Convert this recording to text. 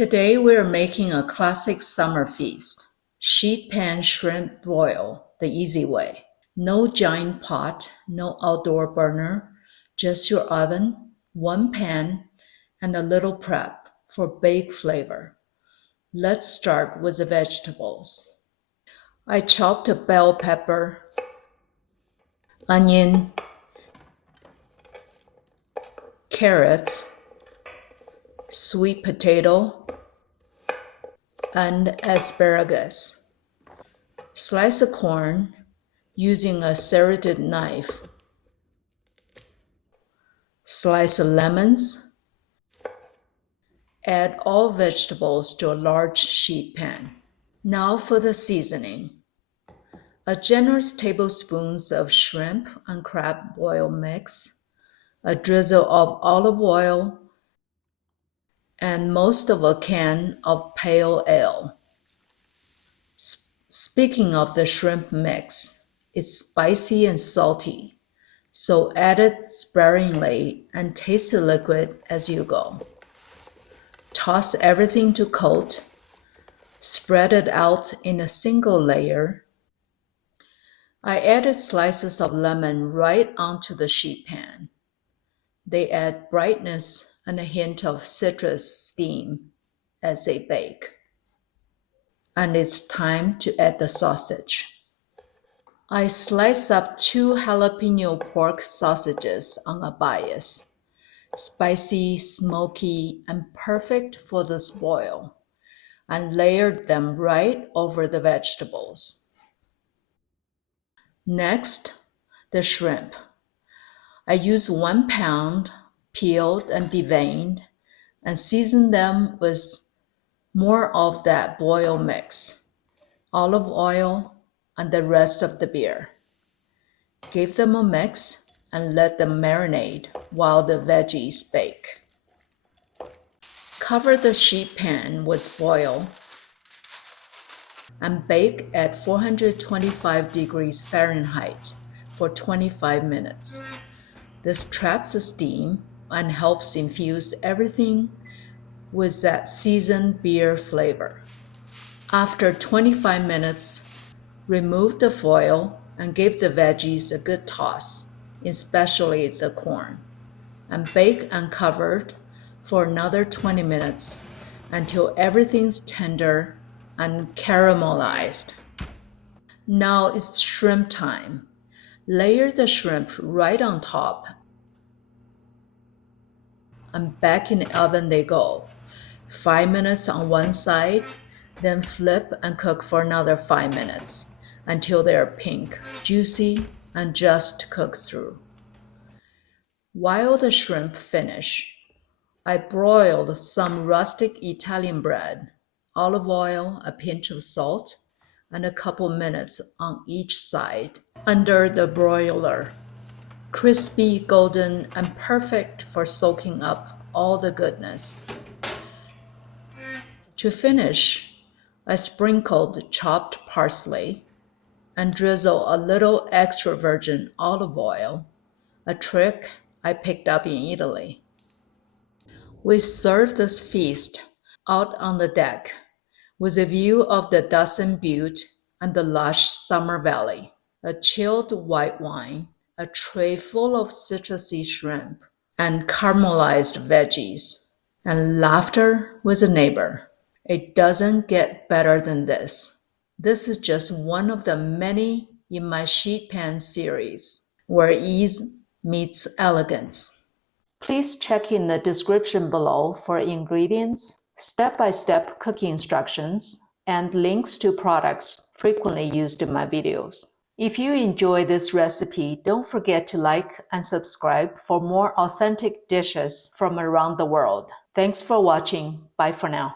Today we're making a classic summer feast. Sheet pan shrimp broil, the easy way. No giant pot, no outdoor burner, just your oven, one pan, and a little prep for bake flavor. Let's start with the vegetables. I chopped a bell pepper, onion, carrots, sweet potato, and asparagus. Slice a corn using a serrated knife. Slice lemons. Add all vegetables to a large sheet pan. Now for the seasoning. A generous tablespoon of shrimp and crab boil mix, a drizzle of olive oil, and most of a can of pale ale. Speaking of the shrimp mix, it's spicy and salty, so add it sparingly and taste the liquid as you go. Toss everything to coat, spread it out in a single layer. I added slices of lemon right onto the sheet pan. They add brightness and a hint of citrus steam as they bake. And it's time to add the sausage. I sliced up 2 jalapeno pork sausages on a bias. Spicy, smoky, and perfect for this boil, and layered them right over the vegetables. Next, the shrimp. I used 1 pound, peeled and deveined, and seasoned them with more of that broil mix, olive oil, and the rest of the beer. Give them a mix and let them marinate while the veggies bake. Cover the sheet pan with foil and bake at 425 degrees Fahrenheit for 25 minutes. This traps the steam and helps infuse everything with that seasoned beer flavor. After 25 minutes, remove the foil and give the veggies a good toss, especially the corn, and bake uncovered for another 20 minutes until everything's tender and caramelized. Now it's shrimp time. Layer the shrimp right on top, and back in the oven they go. 5 minutes on one side, then flip and cook for another 5 minutes until they're pink, juicy, and just cooked through. While the shrimp finish, I broiled some rustic Italian bread, olive oil, a pinch of salt, and a couple minutes on each side under the broiler. Crispy, golden, and perfect for soaking up all the goodness. To finish, I sprinkled chopped parsley and drizzle a little extra virgin olive oil, a trick I picked up in Italy. We served this feast out on the deck with a view of the Dustin Butte and the lush summer valley, a chilled white wine, a tray full of citrusy shrimp, and caramelized veggies, and laughter with a neighbor. It doesn't get better than this. This is just one of the many in my sheet pan series, where ease meets elegance. Please check in the description below for ingredients, step-by-step cooking instructions, and links to products frequently used in my videos. If you enjoy this recipe, don't forget to like and subscribe for more authentic dishes from around the world. Thanks for watching. Bye for now.